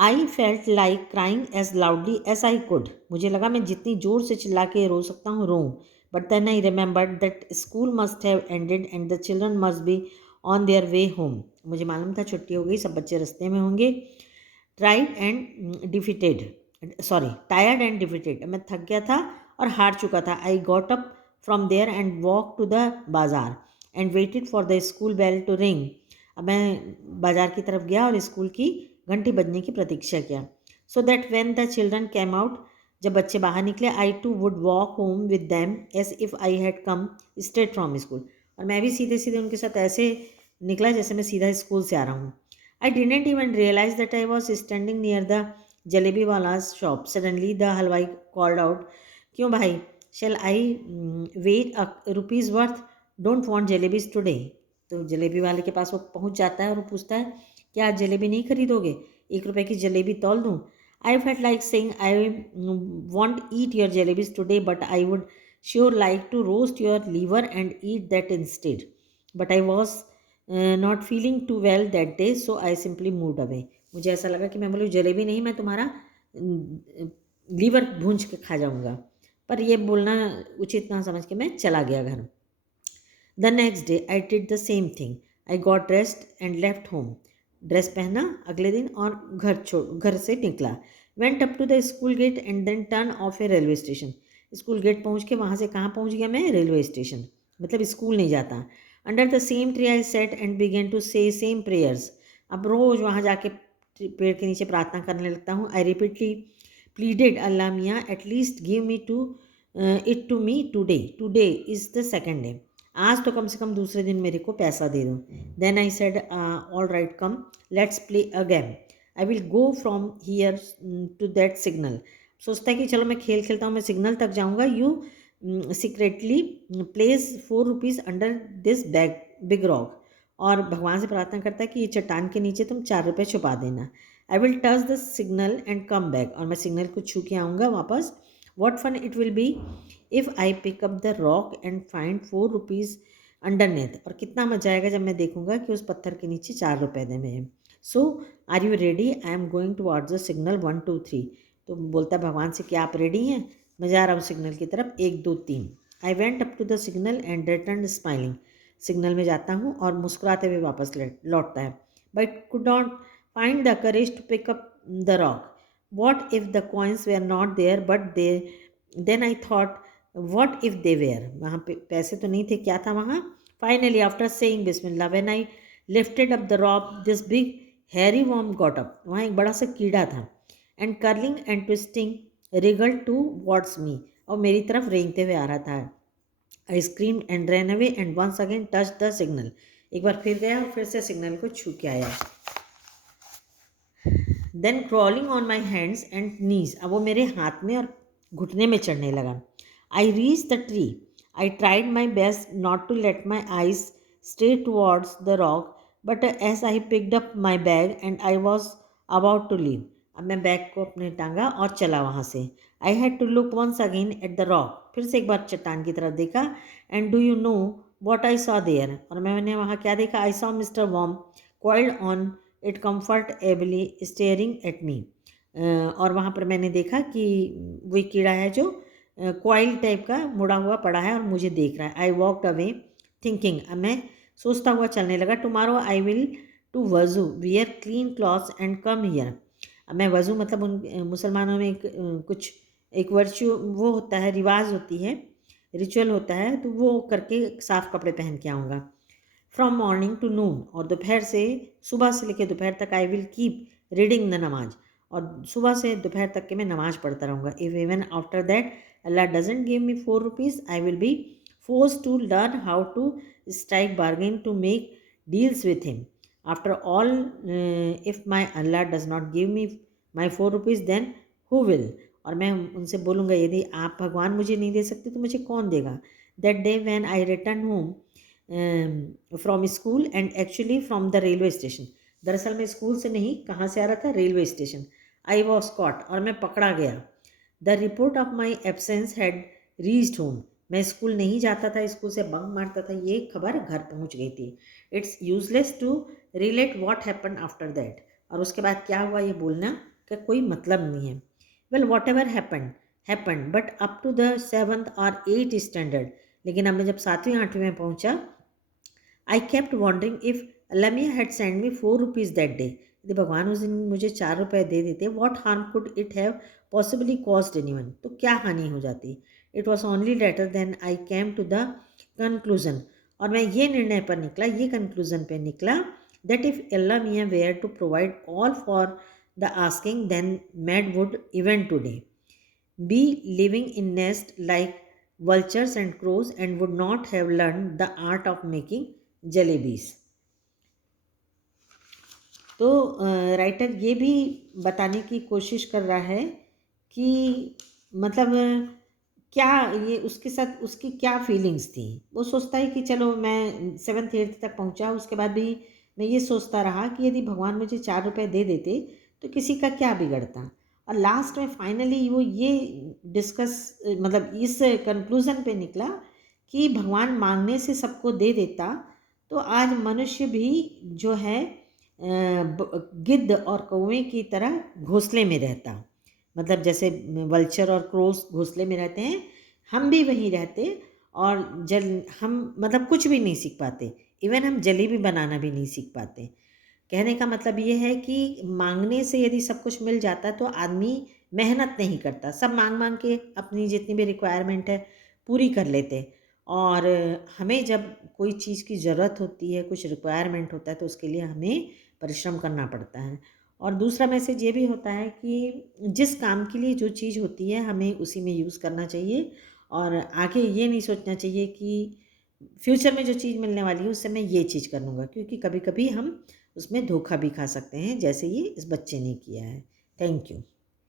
I felt like crying as loudly as I could. मुझे लगा मैं जितनी ज़ोर से चिल्ला के रो सकता हूँ रोऊँ। But then I remembered that school must have ended and the children must be on their way home. मुझे मालूम था छुट्टी हो गई, सब बच्चे रास्ते में होंगे। Tried and defeated, sorry tired and defeated, मैं थक गया था और हार चुका था। I got up from there and walk to the bazaar and waited for the school bell to ring. अब मैं बाज़ार की तरफ गया और स्कूल की घंटी बजने की प्रतीक्षा किया। So that when the children came out, जब बच्चे बाहर निकले, I too would walk home with them as if I had come straight from school. और मैं भी सीधे सीधे उनके साथ ऐसे निकला जैसे मैं सीधा स्कूल से आ रहा हूँ। I didn't even realize that I was standing near the jalebi wala's shop. Suddenly, the halwai called out, "क्यों भाई? Shall I wait a rupees worth? Don't want jalebis today." तो जलेबी वाले के पास वो पहुंच जाता है और वो पूछता है, क्या आज जलेबी नहीं खरीदोगे? 1 रुपए की जलेबी तौल दूँ? I felt like saying, I won't eat your jalebis today, but I would sure like to roast your liver and eat that instead. But I was not feeling too well that day, so I simply moved away. मुझे ऐसा लगा कि मैं बोलूँ जलेबी नहीं, मैं तुम्हारा liver भूंज के खा जाऊँगा। पर ये बोलना उचित ना समझ के मैं चला गया घर। The next day I did the same thing. I got dressed and left home. Dress पहना अगले दिन और घर से निकला। Went up to the school gate and then turn off a railway station. School gate पहुँच के वहाँ से कहाँ पहुँच गया मैं? रेलवे स्टेशन, मतलब स्कूल नहीं जाता। Under the same tree I sat and began to say same prayers. अब रोज़ वहाँ जाके पेड़ के नीचे प्रार्थना करने लगता हूँ। आई रिपीटली प्लीडेड, अल्लाह मियाँ at least give me to it to me today. Today is the second day. आज तो कम से कम दूसरे दिन मेरे को पैसा दे दो। Then I said, all right come let's play a game. I will go from here to that signal. सोचता है कि चलो मैं खेल खेलता हूँ, मैं सिग्नल तक जाऊँगा। You secretly place 4 rupees under this bag big rock. और भगवान से प्रार्थना करता है कि ये चट्टान के नीचे तुम 4 रुपये छुपा देना। I will touch the signal and come back. और मैं सिग्नल को छू के आऊँगा वापस। What fun it will be if I pick up the rock and find 4 rupees underneath. और कितना मजा आएगा जब मैं देखूंगा कि उस पत्थर के नीचे 4 रुपये दे में। So are you ready? I am going towards the signal 1 2 3। तो बोलता है भगवान से, क्या आप रेडी हैं? मैं जा रहा हूँ सिग्नल की तरफ, 1 2 3। I went up to the signal and return smiling. Signal में जाता हूँ और मुस्कुराते हुए वापस लौटता है। But could not find the courage to pick up the rock. What if the coins were not there but they then I thought what if they were. वहाँ पे पैसे तो नहीं थे, क्या था वहाँ? फाइनली आफ्टर सेइंग बिस्मिल्लाह when I lifted up the rock this big hairy worm got up. वहाँ एक बड़ा सा कीड़ा था। And curling and twisting wriggle towards me. और मेरी तरफ रेंगते हुए आ रहा था। I scream and ran away and once again touch the signal. एक बार फिर गया और फिर से सिग्नल को छू के आया। Then crawling on my hands and knees. अब वो मेरे हाथ में और घुटने में चढ़ने लगा। I reach the tree. I tried my best not to let my eyes stay towards the rock but as I picked up my bag and I was about to leave. अब मैं बैग को अपने टांगा और चला वहाँ से। I had to look once again at the rock. फिर से एक बार चट्टान की तरफ देखा। And do you know what I saw there? और मैंने वहाँ क्या देखा? I saw mister worm coiled on it comfortably staring at me। और वहाँ पर मैंने देखा कि वही कीड़ा है जो कॉइल टाइप का मुड़ा हुआ पड़ा है और मुझे देख रहा है। I walked away thinking. अब मैं सोचता हुआ चलने लगा। टुमारो आई विल टू वज़ू wear clean clothes and come here. अब मैं वज़ू मतलब उन मुसलमानों में कुछ एक वर्च्यू वो होता है, रिवाज होती है, रिचुअल होता है, तो वो करके साफ़ कपड़े पहन के आऊँगा। फ्रॉम मॉर्निंग टू नून। और दोपहर से, सुबह से लेकर दोपहर तक I will keep reading the नमाज। और सुबह से दोपहर तक के मैं नमाज पढ़ता रहूँगा। If even after that Allah doesn't give me 4 rupees I will be force to learn how to strike bargain to make deals with him. After all if my Allah does not give me my 4 rupees then who will. और मैं उनसे बोलूँगा, यदि आप भगवान मुझे नहीं दे सकते तो मुझे कौन देगा? That day when I return home from school and actually from the railway station. दरअसल मैं स्कूल से नहीं, कहाँ से आ रहा था? Railway station. I was caught. और मैं पकड़ा गया। The report of my absence had reached home. मैं स्कूल नहीं जाता था, स्कूल से बंक मारता था, ये खबर घर पहुँच गई थी। It's useless to relate what happen after that. और उसके बाद क्या हुआ ये बोलना का कोई मतलब नहीं है। Well whatever happen but up to the 7th और 8th स्टैंडर्ड, लेकिन अब मैं जब 7वीं 8वीं में पहुंचा, आई केप्ट वॉन्डरिंग इफ लमिया had send me 4 rupees that day, यदि भगवान उस दिन मुझे 4 रुपये दे देते, what harm could it have possibly caused anyone, तो क्या हानि हो जाती। It was only later then I came to the conclusion, और मैं ये निर्णय पर निकला, ये कंक्लूजन पे निकला, दैट इफ अल्लाह मियाँ were to provide all for the asking then man would even today be living in nest like vultures and crows and would not have learned the art of making jalebis. तो writer ये भी बताने की कोशिश कर रहा है कि मतलब क्या ये उसके साथ उसकी क्या फीलिंग्स थी। वो सोचता है कि चलो मैं 7th 8th तक पहुंचा, उसके बाद भी मैं ये सोचता रहा कि यदि भगवान मुझे 4 रुपये दे देते तो किसी का क्या बिगड़ता। और लास्ट में फाइनली वो ये डिस्कस मतलब इस कंक्लूज़न पे निकला कि भगवान मांगने से सबको दे देता तो आज मनुष्य भी जो है गिद्ध और कौवे की तरह घोंसले में रहता। मतलब जैसे वल्चर और क्रोस घोंसले में रहते हैं, हम भी वहीं रहते और हम मतलब कुछ भी नहीं सीख पाते, इवन हम जलेबी बनाना भी नहीं सीख पाते। कहने का मतलब ये है कि मांगने से यदि सब कुछ मिल जाता तो आदमी मेहनत नहीं करता, सब मांग मांग के अपनी जितनी भी रिक्वायरमेंट है पूरी कर लेते। और हमें जब कोई चीज़ की ज़रूरत होती है, कुछ रिक्वायरमेंट होता है, तो उसके लिए हमें परिश्रम करना पड़ता है। और दूसरा मैसेज ये भी होता है कि जिस काम के लिए जो चीज़ होती है हमें उसी में यूज़ करना चाहिए, और आगे ये नहीं सोचना चाहिए कि फ्यूचर में जो चीज़ मिलने वाली है उससे मैं ये चीज़ कर लूँगा, क्योंकि कभी कभी हम उसमें धोखा भी खा सकते हैं, जैसे ये इस बच्चे ने किया है। Thank you.